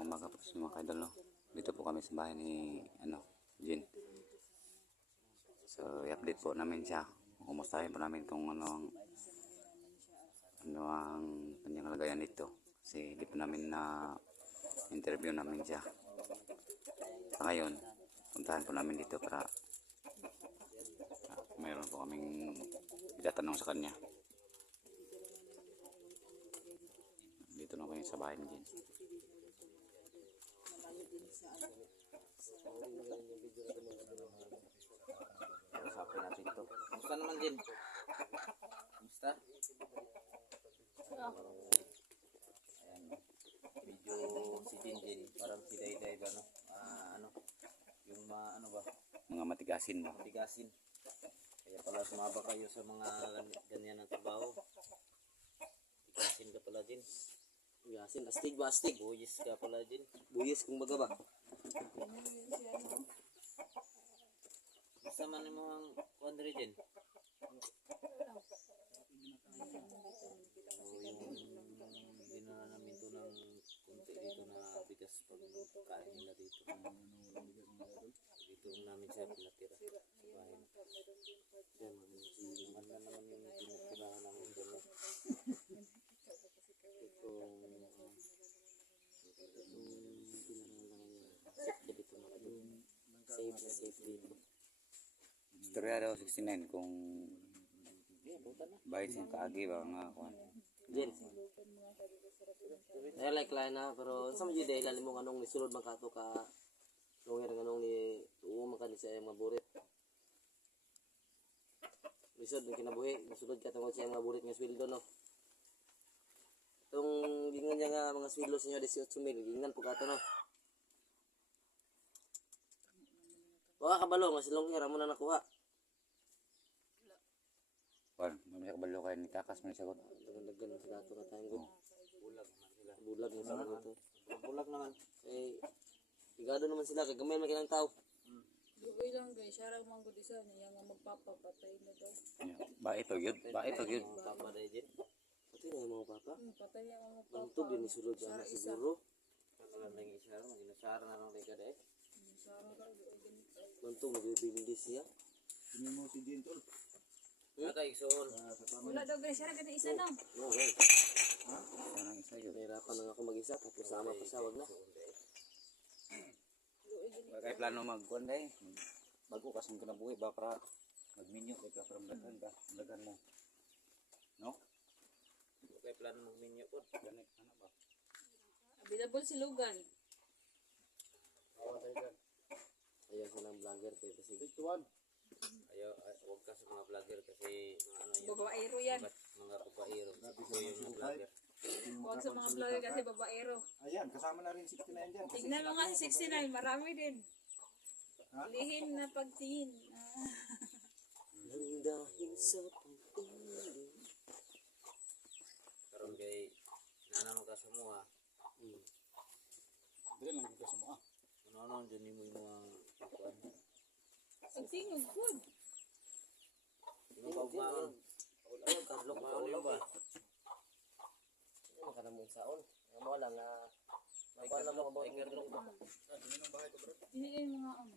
Magandang umaga po sa mga kaidol, no? Dito po kami sa bahay ni Jin. So i-update po namin siya. Kumustahin po namin kung ano ang kanyang kalagayan dito. Kasi hindi po namin na interview namin siya. Sa ngayon, puntahan po namin dito para mayroon po kaming itatanong sa kanya. Dito na kami sa bahay ni Jin. Usapin natin ito. Kumusta naman din? Kumusta? Ayan. Medyo si Jinjin parang si Dayday ba no? Yung ano ba? Mga matigasin ba? Matigasin. Kaya pala sumaba kayo sa mga ganyan ng trabaho. Matigasin ka pala din. Matigasin, astig ba astig? Buyis ka pala din. Buyis kung baga ba? Basta man yung mga kuandre din. Ginawa namin ito ng kunti dito na bigas pagkain nila dito. Dito namin siya pinatira sa bahay. Yan, man na naman yung pinatirahan namin dito. Safe dito. Istorya daw 69 kung bayad siyang kaagi ba nga kuhan. Jen. Ay like line na pero sa mga day lalim mo anong nisulod man kato ka nung anong ni tuo man kan sa mga burit. Lisod ng kinabuhi, nisulod ka tungod sa mga burit nga sweldo no. Tung gingan niya nga mga sweldo sa inyo 18,000 gingan po kato no. Wala ka balo nga silong hira mo na nakuha. Kuhan, mamaya kabalo kayo ni Takas man sagot. Dagan sa dato ka tayong bulag mo sa ito. Bulag naman. Eh, igado naman sila. Kaya gamay makilang tao. Dugay lang guys. Sarang manggod isa niya nga magpapapatay na daw. Bae pag yun. Bae pag yun. Papa na yun. Pati na yung mga papa. Patay niya nga Bantog magpapa. din isulod yan na Isa. siguro. Katalan na yung isyara. Mag-inasara na lang kay eh. Sarang daw. Bantog magbibindis siya. Tingnan mo si Jin tol. Kay Ixon. Wala daw guys. Sarang ganda isa lang. Okay. Yan ang isa yun. Nahirapan na nga ako mag-isa. Tapos sama pa siya. Wag na. Wala kayo plano magkuhan dahi. Bago kasang ka na buhay ba para magminyo kay ka para mlagan mo. No? Okay, plano mag-minyo po. Ganit ano ba? Available si Lugan. Ayaw silang vlogger kayo kasi. Ayaw, wag ka sa mga vlogger kasi ano yun. Babaero yan. Mga babaero. Ito yung mga vlogger. Huwag sa mga vlogger kasi babaero. Ayan, kasama na rin 69 dyan. Tignan mo nga si 69. Marami din. Lihin na pagtingin. Nang dahil sa pagtingin. Karoon kay nanang ka sa mga. Dili lang kita sa mga. Ano dyan mo yung mga pakuan. Pagtingin. Good. Yung pagmaon. Ayaw ka, look maon yun ba? Ano ka na mong saon? Ang mga lang na may kadlok ba? Hindi yung mga ano.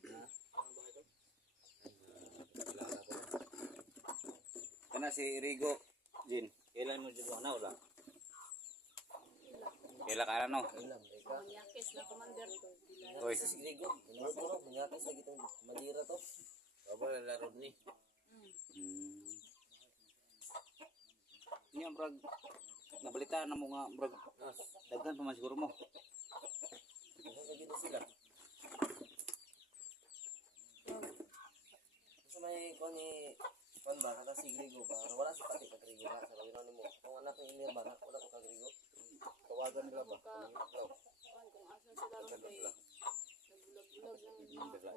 Kana si Rigo, Jin. Kailan mo dito na wala? Kailan ka no? Ilang, eka. Yakis na commander. Oy. Sa sigrigo, siguro, manyakis na kitang madira to. Baba na laro ni. Niya brag nabalita na mo nga brag daghan pa man siguro mo. Ano sa dito sila? Sa may kung ni kung ba kata sigrigo ba? Wala si pati kagrigo na sa kawin mo. Kung anak ng inir ba wala ko kagrigo. Tawagan nila ba? Kung asa sila ron kay nagbulag-bulag ng mga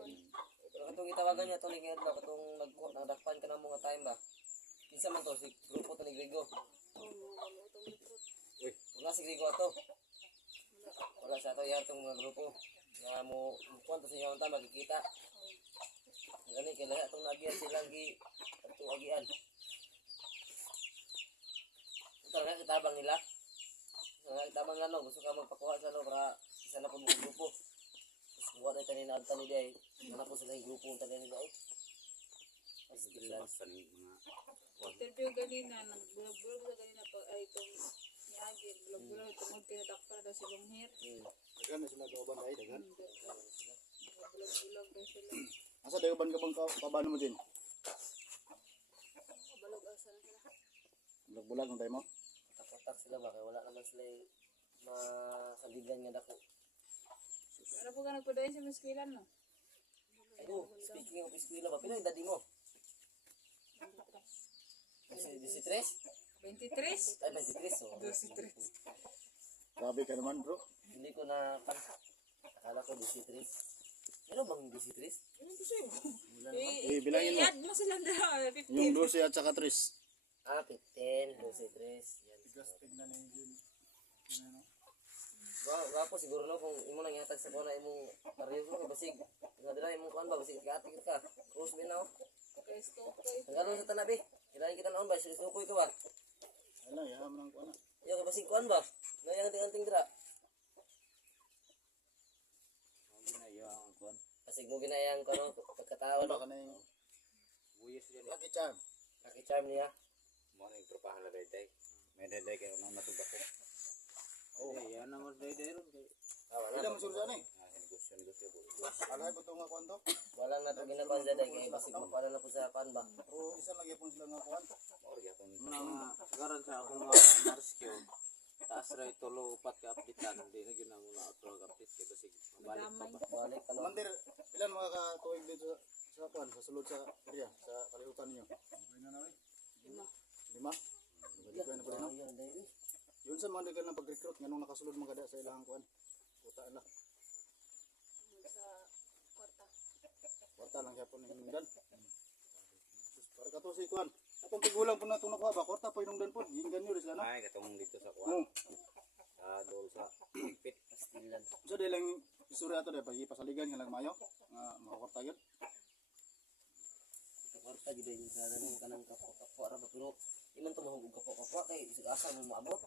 Pero katong itawagan niya to ni Edla katong nagdakpan ka ng mga time ba? Kinsa man to si grupo to ni Grigo. Uy, wala si Grigo ato. Wala sa ato yan itong mga grupo. Nga mo, kwento sa inyo ang tama, makikita. Gani, kailangan itong nagiyan silang itong agian. Ito na, kitabang nila. Kitabang nga no, gusto ka magpakuha sa no, para isa na po mga grupo. Tapos buwan ay kanina ang tani day. Wala po sila yung grupo ang tani nila ay. Tapos bilang Basta ng mga Interview ganina, nag-bulog-bulog na ganina pa ay itong niagin. Bulog-bulog, tungod tinadakpa daw silang hair. Dagan na sila kauban ay dagan. Bulog-bulog daw sila. Asa dagan ka bang pabano mo din? Balog asa na sila. Bulag ng tayo mo. takotak sila ba? Kaya wala naman sila masabigan nga dako. Ano po ka nagpadayon sa maskilan, no? Ayun, speaking of eskwela ba, pino yung daddy mo? Kasi 13? 23? Ay, 23. So, 23. Grabe ka naman bro. hindi ko na akala ko 13. Meron bang 13? Ano po sa'yo? Bilangin mo. I-add mo silang dalawa, 15. Yung 12 at saka 3. Ah, 15, 12, 3. Yan. Tignan na yun. Wapo siguro no kung imo nang ihatag sa kuha imong pareho ko basig nga dira imong kuan ba basig kaati ka cross me now Okay, stop kayo. hangalo sa tanabi kailangan kita naon ba sus nukoy ka ba Wala, yaman ang kuana. yo ka basig kuan ba ngayang anting dira ginayang kon. basig mo ginayang ko no pagkatawa Wala no ka na yung Buyos yan. lucky charm. kaki-charm niya Mo na yung tropahan na day. May day kayo nang matugak ko. Oh, yan naman day ron kay. wala Ila na mo surya ni. Negosyo po. Alay po nga kuan to. wala na to ginakuan sa day kay basig mo para na po sa kuan ba O isa lang yapon sila nga kuan. Or yapon ni. Mga garan sa akong mga rescue. Taas ray tulo upat ka updatean hindi na gyud na muna auto update kay basig mabalik pa ba. balik ka no Mandir, ilan mga katuig dito sa kuan sa sulod sa area sa kalihutan niyo? Okay na namin. 5. Balik ko na po no. yun day Yun sa mga legal na pag-recruit nganong nakasulod mga kada sa ilahang kuan. Puta ala. Sa kwarta. Kwarta lang yapon ning hinungdan. Para kato si kuan. Atong tigulang po na tunok ba? Kwarta po hinungdan po. Gingan niyo rin sila no. Ay katong dito sa Oo. kuan. Sa dol sa pit. pastilan So dahil lang istorya ato dahil pag-ipasaligan nga lang mayo. Nga makakwarta yun. kwarta gid yung kana nung kanang kapo ra ba pero iman to mahugog kapo kay asa mo maabot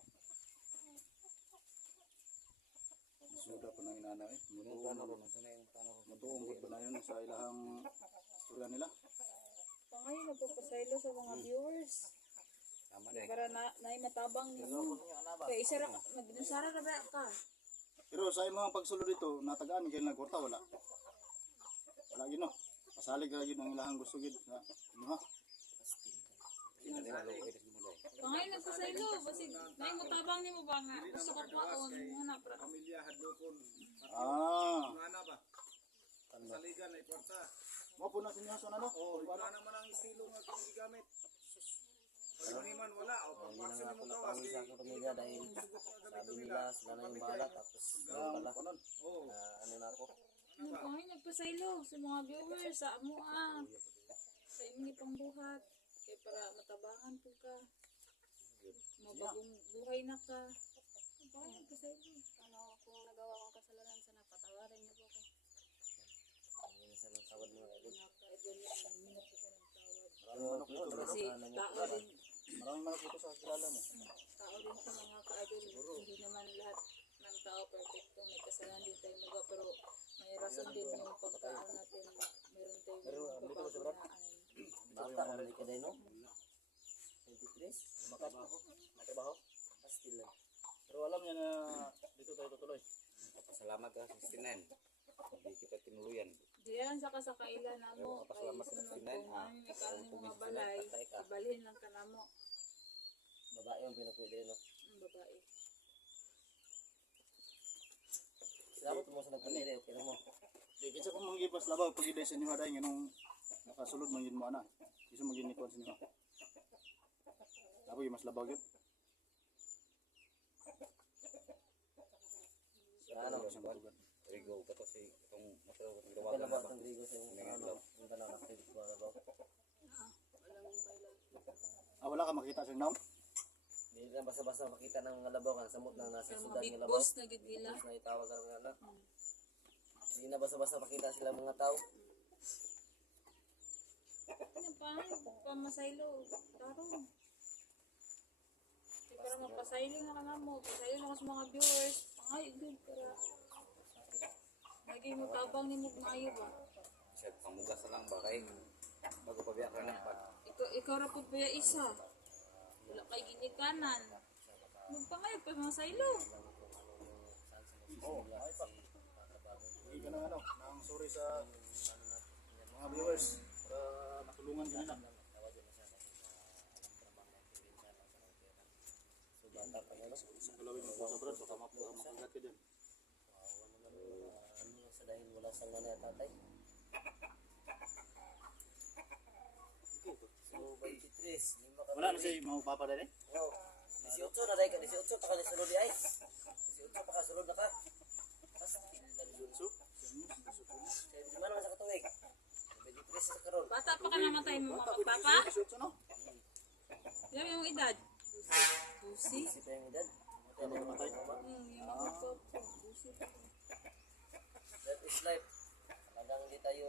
Suda po nang inana eh. Munong tano ron sa na yung tano ron. Matuong po na yun sa ilahang istorya nila. Pangayon nagpapasaylo sa mga viewers. Tama day. Para na matabang nimo. Kaya isa ra, nagdusara na ba ka? Pero sa imong pagsulod dito, natagaan kayo ng kwarta wala. Wala gid no. Pasalig ra gid ang ilahang gusto gid sa ha. Pangayon nagpasaylo, basig nay matabang nimo ba nga gusto ka kwaon muna para. Pamilya hadlokon. Ah, Mana ba? Saligan ay kwarta. mo po na sinyo sa ano? Oh, wala naman ang estilo nga kung gigamit. Pagmaniman wala o hindi pagpaksin na mo ako gawas. napawis sa akong pamilya dahil sabi nila sila na yung bahala tapos yun pala Oh, ano na ako Pangayon nagpasaylo sa mga viewers sa amo sa imong pangbuhat kay para matabangan po ka. Mabagong buhay na ka. Pangayon nagpasaylo. Ano kung nagawa kong kasalanan sana patawarin niyo po ako. yun sa mga tawad mga idol Naka-idol niya ang minute ko siya ng tawad. pero Kasi tao din, Maraming mga puto sa kilala mo. tao din sa mga ka-idol. Hindi naman lahat ng tao perfecto. May kasalanan din tayo magawa. Pero may rason din yung pagkaan natin. Meron tayong magbabago na bata mamali ka din no 23 makabaho pastilan Pero alam niya na dito tayo tutuloy. Pasalamat ka sa Stinen. Hindi kita tinuluyan. Di yan sa kasakailan na mo. Kay Pasalamat sa sunod Stinen. kung ano may karoon ng mga balay. Ibalhin lang ka na mo. babae ang pinapwede no Ang babae. salamat mo sa nagpili okay na mo Di kinsa kung mangipas labaw pag iday sa inyo haday nganong nakasulod man yun mo ana. Isa magin ni kon sa inyo. Ako yung mas labaw gyud. ano Rigo ka to si itong matro itong kaya tawagan na na ba ba? itong grigo sa ano yung tanong na credit ko ba Walang kailan. Wala ka makita sa naam. hindi na basta-basta makita ng mga labaw kan samot na nasa Sa mga sudan big ng labaw boss na gid nila. na itawag ka ng anak hindi na basta-basta makita sila mga tao Ano pa? Pamasaylo. Tarong. Di para mapasaylo na ka na mo. Pasaylo na ka sa mga viewers. Ay, good. Para Lagi mo tabang ni mo maayo ba? Siya pamugas na lang ba kay bago pa biya ka ng pag. Ikaw ra pud pa isa. Wala kay ginikanan. Magpangayag pa mga saylo. Hindi ka ng ano, nang sorry sa mga viewers. Natulungan ka nila. Sa kalawin mo po sa brad, baka makagat ka dyan. Sa dahil wala sa nanay at tatay. So, 23, lima ka. Wala na siya mga papa dali? Oo. 18 na dahil ka, 18 pa ka nasunod di ay. 18 pa ka sunod na ka. Kaya di man naman sa katuwig. 23 sa karon. Bata pa ka namatay mo mga papa? 18 no? Yan yung edad. Busi? Kasi pa yung edad. Kaya magkamatay. Yung mga papa. Busi pa. That is life. Talagang hindi tayo...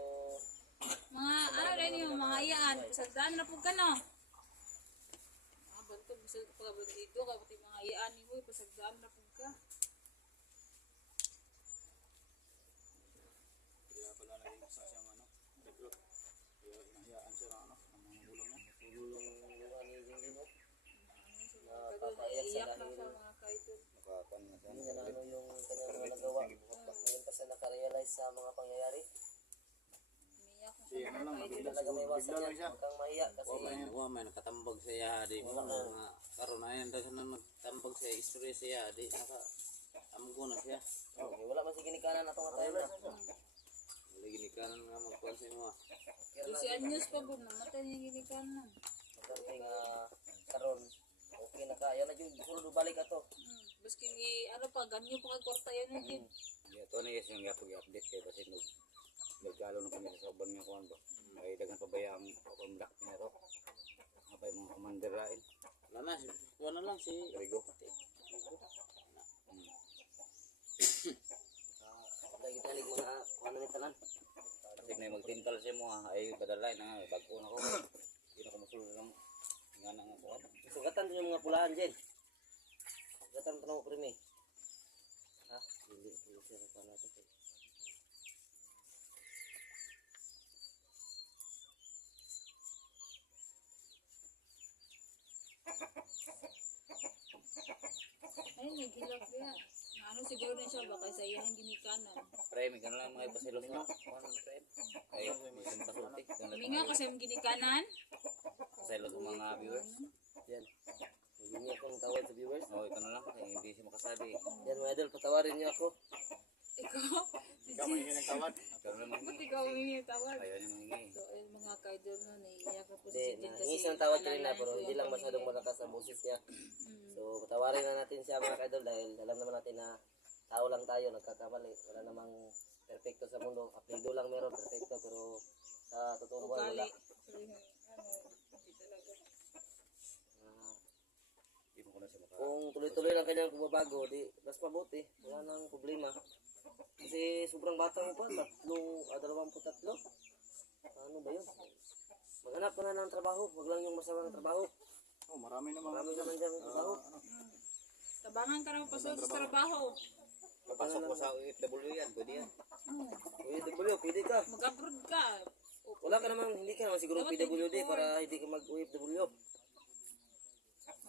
Mga ano rin yung mga iyaan. Sagdaan na po ka no. Mga banto, bisag pa ka dito. Kapag mga iyaan ni mo, pasagdaan na po ka. Kaya pala naging isa siyang ano, recruit. Kaya inahiyaan siya ng ano, ng mga gulang niya. Tulong yung ano yung dino. Kaya iyak na sa mga kaito. Nakakan na siya. Hindi na ano yung kanyang mga nagawa. Ngayon kasi nakarealize sa mga pangyayari. Umiyak na Si ano lang, Hindi bigla talaga may iwasan lang yan. siya. Huwag kang mahiya kasi Wa may nakatambag siya di Wala na. mga karon ayan daw na magtambag sa istorya siya di naka amgo na siya. okay, wala man si ginikanan na itong tayo na. Lagi ni kanan nga magkuan sa imo. Kaya na 12 anyos pa po, namatay niya ginikanan. magkante nga karon. Okay na ka. Yan na yung puro balik ka to. Baski ni, ano pa, ganyo pa kay kwarta yan na yun. Ya to na yes yung i-update kay kasi nagkalo na kami sa uban nga kuan ba. Ay dagan pa ba ang black niya to. Apa yung mga commander rain. Wala na kuan na lang si Rigo. Lagi talig mga ano ni tanan. Kasi na magtintal siya mo ay badalay na bago na ko. Hindi na ko masulod ng nga nang kuan. Sugatan din yung mga pulahan dyan. Sugatan pa ng krimi. Ha? Hindi siya pa natin. Ayun, nagilak niya. Ano siguro na siya, baka sa iyang ginikanan. Pre, may ganun lang mga pasilos no. Kuan pre. Ay, may pasultik. Minga kasi yung ginikanan. Pasilos ng mga viewers. Yan. Hindi akong tawad sa viewers. Oh, ito na lang kay hindi siya makasabi. Yan mga idol, patawarin niyo ako. Ikaw, si Ikaw mahingi ng tawad. Pero naman Ba't ikaw humingi tawad? ayaw niya mahingi. So, ayun mga kaidol no, naiiyak na po si Hindi, Jen nangis ng tawad kanina naalala pero ko hindi yung lang masyadong pamilya. malakas ang boses niya. So, patawarin na natin siya mga kaidol dahil alam naman natin na tao lang tayo, nagkakamali. Wala namang perfecto sa mundo. Apelido lang meron, perfecto. Pero sa totoong buhay, wala. Ugali. So, yung, hindi talaga. Hindi mo ko na siya maka. Kung tuloy-tuloy lang kanyang bumabago, di mas mabuti. Wala nang problema. Kasi sobrang bata mo pa, 23. Ano ba yun? Maghanap ka na ng trabaho, wag lang yung masama ng trabaho. Oh, marami na mga Marami naman dyan ng trabaho. Tabangan ka na pasok sa trabaho. Papasok ko sa OFW yan, pwede yan. PWD, pwede ka. Mag-abroad ka. Wala ka naman, hindi ka naman siguro PWD para hindi ka mag-OFW.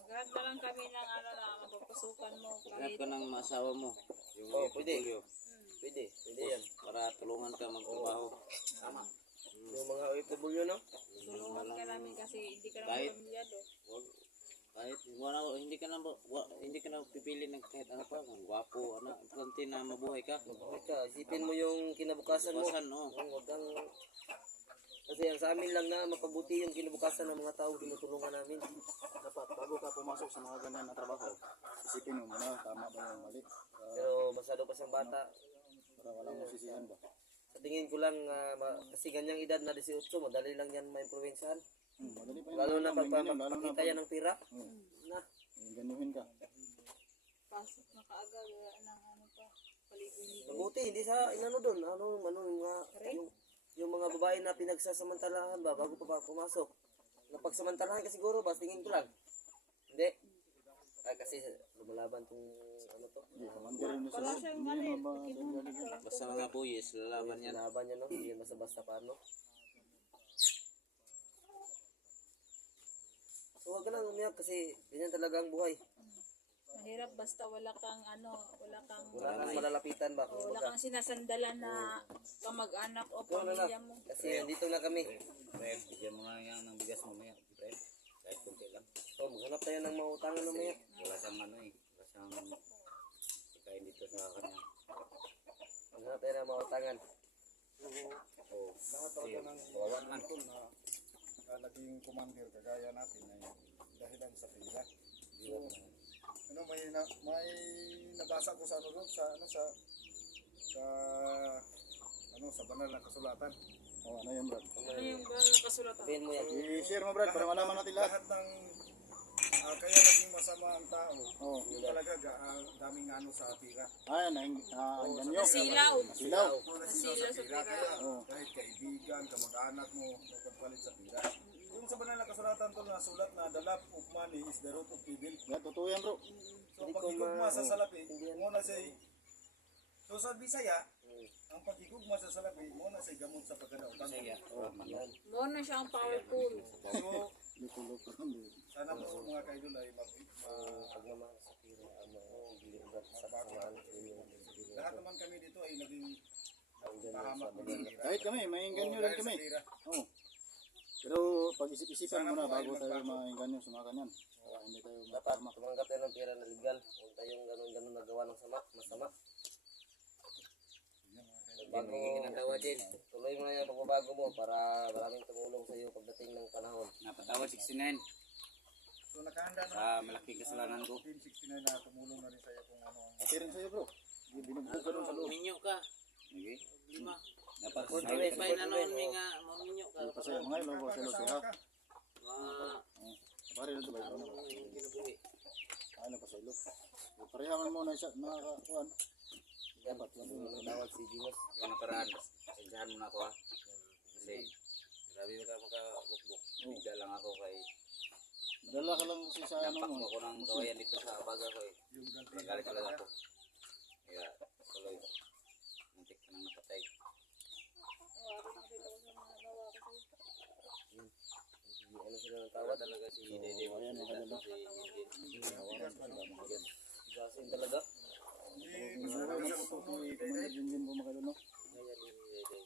Maghanap na lang kami ng ano na mapapasukan mo. hanap Kahit ka ng maasawa mo. Yung Oh, pwede. OFW, Pwede, pwede yan. para tulungan ka magtrabaho. Yung mga OFW, no? tulungan ka namin kasi hindi ka naman Kahit- pamilyado. Wag kahit wala hindi ka na pipili ng kahit ano pa, kung gwapo, ano, importante na mabuhay ka. Bakit ka? Isipin mo yung kinabukasan mo. Bukasan, no. Huwag kang... Kasi ang sa amin lang na mapabuti yung kinabukasan ng mga tao tinutulungan namin. dapat bago ka pumasok sa mga ganyan na trabaho, isipin mo muna tama ba yung mali. Pero masyado pa siyang bata. Para walang masisihan ba. Sa tingin ko lang, kasi ganyang edad na 18, madali lang yan ma-influensyahan. Madali pa yun. Lalo na pag Ganyan, lalo na makita yan ng pira. Na, Ganyuhin ka. Pasok na kaagad, wala nang ano pa. Paligoy-ligoy. mabuti, hindi sa inano doon. Yung mga babae na pinagsasamantalahan ba bago pa pumasok. Napagsamantalahan ka siguro ba? Tingin ko lang. Hindi. kasi lumalaban tong ano to. Hindi, commander yun sa Wala siyang ano eh. Basta mga buyis, lalaban yan. Lalaban yan, no? Hindi yan basta-basta paano. So huwag ka nang umiyak kasi ganyan talaga ang buhay. Mahirap basta wala kang ano, wala kang Wala kang malalapitan ba? wala kang sinasandalan na kamag-anak o Ikaw na lang. pamilya mo. Kasi nandito na kami. Friend, bigyan mo nga yan ng bigas mamaya. Friend, kahit kunti lang. So maghanap tayo ng mautangan mamaya. Wala siyang ano eh. Wala siyang ikain dito sa kanya. Maghanap tayo ng mautangan. Oh, Nakatawa ng kawawa naman. tol na naging commander kagaya natin ay dahilan sa pera. So, ano may nabasa ko sa ano doon sa sa banal na kasulatan. Oh, ano yan, Brad? Ano yung kasulatan? Sabihin mo yan. I-share mo, Brad, para malaman natin lahat. Lahat ng kaya naging masama ang tao. Oh. Yung talaga daming ano sa pera. Ayan, ang ganyo. Nasilaw. Silaw. Nasilaw sa pera. Oh. Kahit kaibigan, kamag-anak mo, magpapalit sa pera. Yung sa banal na kasulatan to na sulat na the love of money is the root of evil. Yan, totoo yan, bro. So pagigugma sa salapi, mo na say so sa Bisaya, ang pagigugma sa salapi mo na say gamot sa pagkadautan. Mo na siya ang powerful. So Lutulog ko lang. sana po mga kaidol ay Pagmamahal sa pira, libre sa kasamaan. lahat naman kami dito ay naging Andyan pahamak ng pera. Kahit kami, maingganyo rin Dahil sa kami. pera. Oh. Pero pag-isip-isipan muna bago tayo maingganyo sa mga kanyan. Para hindi tayo Dapat mapahamak. tumanggap tayo ng pera na legal. Huwag tayong ganun-ganun nagawa ng masama. Bago, Ginagawa din. tuloy mo na yung pagbabago mo para maraming tumulong sa iyo pagdating ng panahon. Napatawad 69 So nakahanda na sa malaking kasalanan ko. Team 69 na tumulong na rin sa iyo kung ano ang Pati rin sa'yo, bro. Binugbog ka dun sa loob. Minyo ka. Okay? Lima. Dapat Support sa kami, Pay support na kami. noon may nga maminyo ka. Kasi mga ilo, sa ilo siya. Pare rin ito ba ito? Yung kinabuhi. Ano pa sa ilo? Parehaman mo na siya, nakakuhan. Dapat matawag si Dinos. yung nakaraan. Pasensyahan mo na ako ha. Kasi grabe ka makabukbuk. Bigla lang ako kay Madala ka lang kasi sa ano napak mo. mo ako ng kawayan dito sa baga ko eh. yung ganti. Nagalit talaga ako. Kaya tuloy. Muntik ka nang napatay. Ano sila ng Tawa tawad? talaga si Dede. ayan, maganda. Gasin talaga. Hindi Ano masarap na sa po puno ito, ni kung Dede. din po makadalo. Ngayon ni Dede.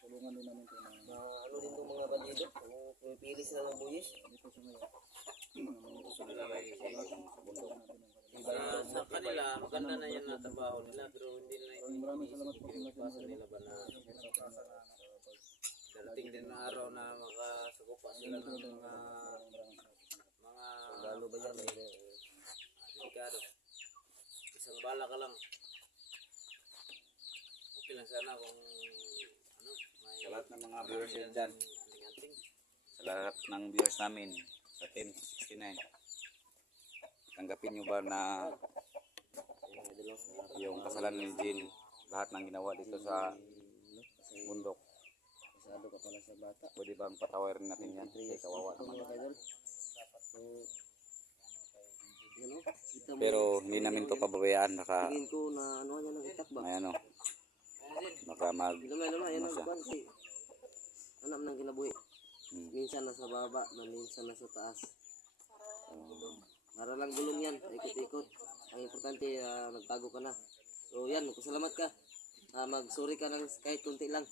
Tulungan din namin ito na Ano din itong mga bandido? Kung pumipili sila ng buwis. dito sa ngayon. Sa bundok. Sa kanila, maganda na yan na trabaho nila pero hindi na Maraming salamat po sa ipasa nila ba na darating din na araw na makasagupa sila ng mga Lalo ba yan? delikado. Isang bala ka lang. Okay lang sana kung ano, may Sa lahat ng mga viewers yan dyan. anting-anting. Sa lahat ng viewers namin sa Team 69. Tanggapin nyo ba na yung kasalanan ni Jin, lahat ng ginawa dito sa bundok, Masyado ka pala sa bata. pwede bang patawarin natin yan? Kasi kawawa Ito naman. mga kaidol. So, yan o. Kita mo. Pero hindi namin to pababayaan. Baka, Tingin ko na ano yan ang itak ba? may ano, baka mag, Lamay, yan ang Masa. kuban si anak ng kinabuhi. Hmm. Minsan nasa baba, minsan nasa taas. Para lang gulong yan, ikot-ikot. Ang importante, nagbago ka na. So yan, magpasalamat ka. Mag-sorry ka ng kahit kunti lang.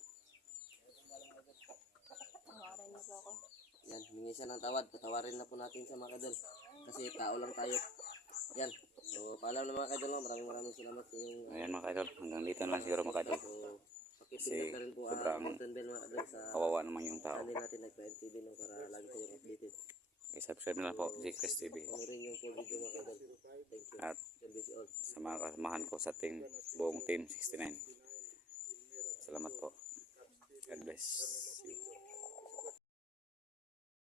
Yan, humingi siya ng tawad. Patawarin na po natin sa mga kadol. Kasi tao lang tayo. Yan. So, paalam na mga kadol. Maraming salamat sa iyong ayan mga kaidol, hanggang dito na lang siguro mga kaidol. So, pakipindot na rin po ang sobrang button bell mga kadol sa Kawawa naman yung tao. channel natin nagpa-MTV no, para lagi kayong updated. Okay, subscribe na lang po, J-Chris TV. Panurin yung full video mga kadol. Thank you. At God bless you all. sa mga kasamahan ko sa buong Team 69. Salamat po. God bless you.